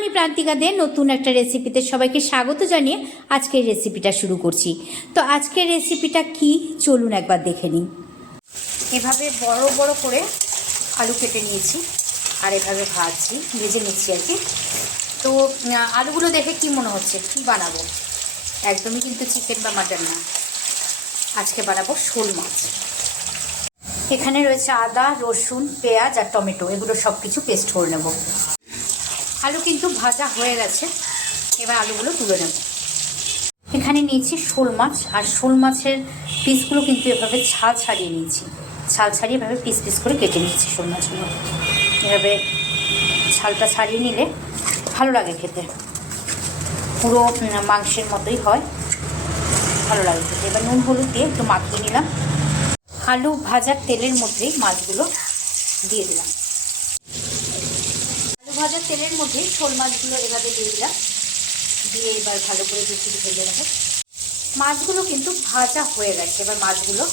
আমি প্রান্তিকা দে নতুন একটা রেসিপিতে সবাইকে স্বাগত জানিয়ে আজকের রেসিপিটা শুরু করছি। তো আজকের রেসিপিটা কি চলুন একবার দেখে নিই। এভাবে বড় বড় করে আলু কেটে নিয়েছি আর এভাবে ভেজে নিচ্ছি আর কি। তো আলুগুলো দেখে কি মনে হচ্ছে কি বানাবো? একদমই কিন্তু চিকেন বা মাটন না, আজকে বানাবো শোল মাছ। এখানে রয়েছে আদা, রসুন, পেঁয়াজ আর টমেটো, এগুলো সব কিছু পেস্ট করে নেব। আলু কিন্তু ভাজা হয়ে গেছে, এবার আলুগুলো তুলে নেব। এখানে নিয়েছি শোল মাছ, আর শোল মাছের পিসগুলো কিন্তু এভাবে ছাল ছাড়িয়ে নিয়েছি। ছাল ছাড়িয়ে এভাবে পিস পিস করে কেটে নিয়েছি শোল মাছগুলো। এভাবে ছালটা ছাড়িয়ে নিলে ভালো লাগে খেতে, পুরো মাংসের মতোই হয়, ভালো লাগে খেতে। এবার নুন হলুদ দিয়ে একটু মাখিয়ে নিলাম। আলু ভাজার তেলের মধ্যেই মাছগুলো দিয়ে দিলাম। আলু ভাজার তেলের মধ্যে শোল মাছগুলো এভাবে দিয়ে দিলাম, দিয়ে এবার ভালো করে একটু ভেজে নেব। মাছগুলো কিন্তু ভাজা হয়ে গেছে, এবার মাছগুলো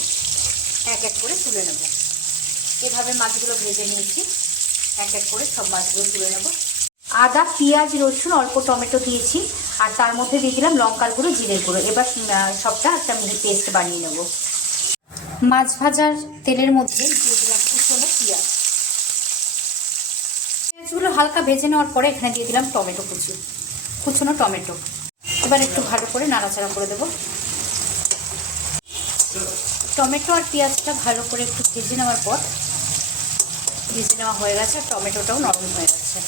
এক এক করে তুলে নেব। এভাবে মাছগুলো ভেজে নিয়েছি, এক এক করে সব মাছগুলো তুলে নেব। আদা, পেঁয়াজ, রসুন, অল্প টমেটো দিয়েছি, আর তার মধ্যে দিয়ে দিলাম লঙ্কার গুঁড়ো, জিরের গুঁড়ো। এবার সবটা একটা পেস্ট বানিয়ে নেব। মাছ ভাজার তেলের মধ্যে দিয়ে দিলাম কুচনো পেঁয়াজ। পেঁয়াজগুলো হালকা ভেজে নেওয়ার পরে এখানে দিয়ে দিলাম টমেটো কুচনো টমেটো। এবার একটু ভালো করে নাড়াচাড়া করে দেব। টমেটো আর পেঁয়াজটা ভালো করে একটু ভেজে নেওয়ার পর, ভেজে নেওয়া হয়ে গেছে, আর টমেটোটাও নরম হয়ে গেছে।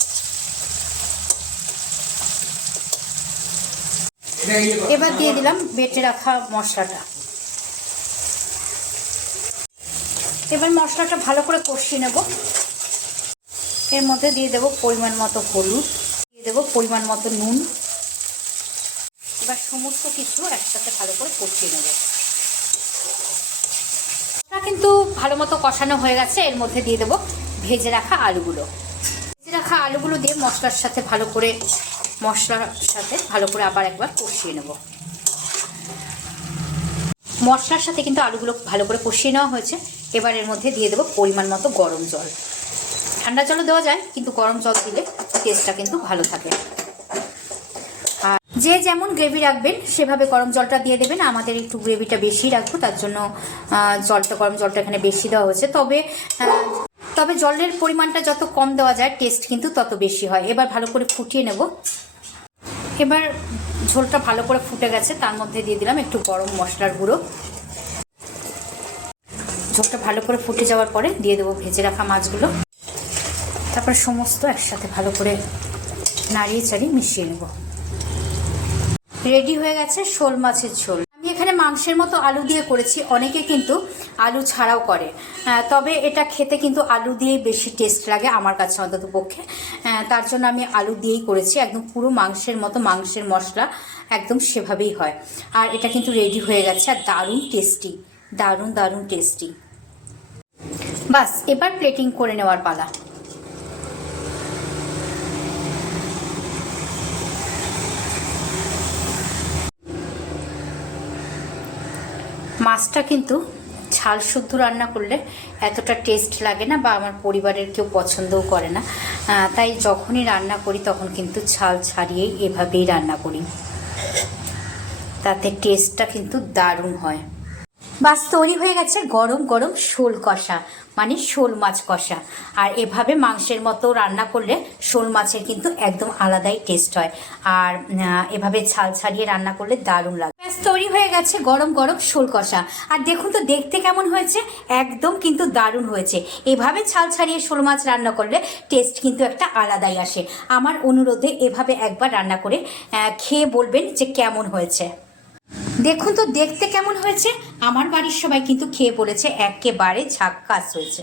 এবার দিয়ে দিলাম বেটে রাখা মশলাটা। এবার মশলাটা ভালো করে কষিয়ে নেব। এর মধ্যে দিয়ে দেব পরিমাণ মতো হলুদ, দিয়ে দেব পরিমাণ মতো নুন। এবার সমস্ত কিছু একসাথে ভালো করে কষিয়ে নেব। কিন্তু ভালো মতো কষানো হয়ে গেছে, এর মধ্যে দিয়ে দেব ভেজে রাখা আলুগুলো। ভেজে রাখা আলুগুলো দিয়ে মশলার সাথে ভালো করে আবার একবার কষিয়ে নেব। মশলার সাথে কিন্তু আলুগুলো ভালো করে কষিয়ে নেওয়া হয়েছে। এবার এর মধ্যে দিয়ে দেবো পরিমাণ মতো গরম জল। ঠান্ডা জলও দেওয়া যায়, কিন্তু গরম জল দিলে টেস্টটা কিন্তু ভালো থাকে। আর যে যেমন গ্রেভি রাখবেন সেভাবে গরম জলটা দিয়ে দেবেন। আমাদের একটু গ্রেভিটা বেশি রাখবো, তার জন্য গরম জলটা এখানে বেশি দেওয়া হয়েছে। তবে জলের পরিমাণটা যত কম দেওয়া যায় টেস্ট কিন্তু তত বেশি হয়। এবার ভালো করে ফুটিয়ে নেব। এবার ঝোলটা ভালো করে ফুটে গেছে, তার মধ্যে দিয়ে দিলাম একটু গরম মশলার গুঁড়ো। ঝোলটা ভালো করে ফুটে যাওয়ার পরে দিয়ে দেবো ভেজে রাখা মাছগুলো। তারপর সমস্ত একসাথে ভালো করে নাড়িয়ে চাড়িয়ে মিশিয়ে নেব। রেডি হয়ে গেছে শোল মাছের ঝোল। আমি এখানে মাংসের মতো আলু দিয়ে করেছি, অনেকে কিন্তু আলু ছাড়াও করে, তবে এটা খেতে কিন্তু আলু দিয়েই বেশি টেস্ট লাগে আমার কাছে অন্তত পক্ষে। তার জন্য আমি আলু দিয়েই করেছি, একদম পুরো মাংসের মতো, মাংসের মশলা একদম সেভাবেই হয়। আর এটা কিন্তু রেডি হয়ে গেছে, আর দারুণ টেস্টি, দারুণ টেস্টি। বাস এবার প্লেটিং করে নেওয়ার পালা। মাছটা কিন্তু ছাল শুদ্ধ রান্না করলে এতটা টেস্ট লাগে না, বা আমার পরিবারের কেউ পছন্দও করে না। তাই যখনই রান্না করি তখন কিন্তু ছাল ছাড়িয়েই এভাবেই রান্না করি, তাতে টেস্টটা কিন্তু দারুণ হয়। বাস তৈরি হয়ে গেছে গরম গরম শোল কষা, মানে শোল মাছ কষা। আর এভাবে মাংসের মতো রান্না করলে শোল মাছের কিন্তু একদম আলাদাই টেস্ট হয়, আর এভাবে ছাল ছাড়িয়ে রান্না করলে দারুণ লাগে। ব্যাস তৈরি হয়ে গেছে গরম গরম শোল কষা। আর দেখুন তো দেখতে কেমন হয়েছে, একদম কিন্তু দারুণ হয়েছে। এভাবে ছাল ছাড়িয়ে শোল মাছ রান্না করলে টেস্ট কিন্তু একটা আলাদাই আসে। আমার অনুরোধে এভাবে একবার রান্না করে খেয়ে বলবেন যে কেমন হয়েছে। দেখুন তো দেখতে কেমন হয়েছে। আমার বাড়ির সবাই কিন্তু খেয়ে বলেছে একেবারে ঝাক্কাস হয়েছে।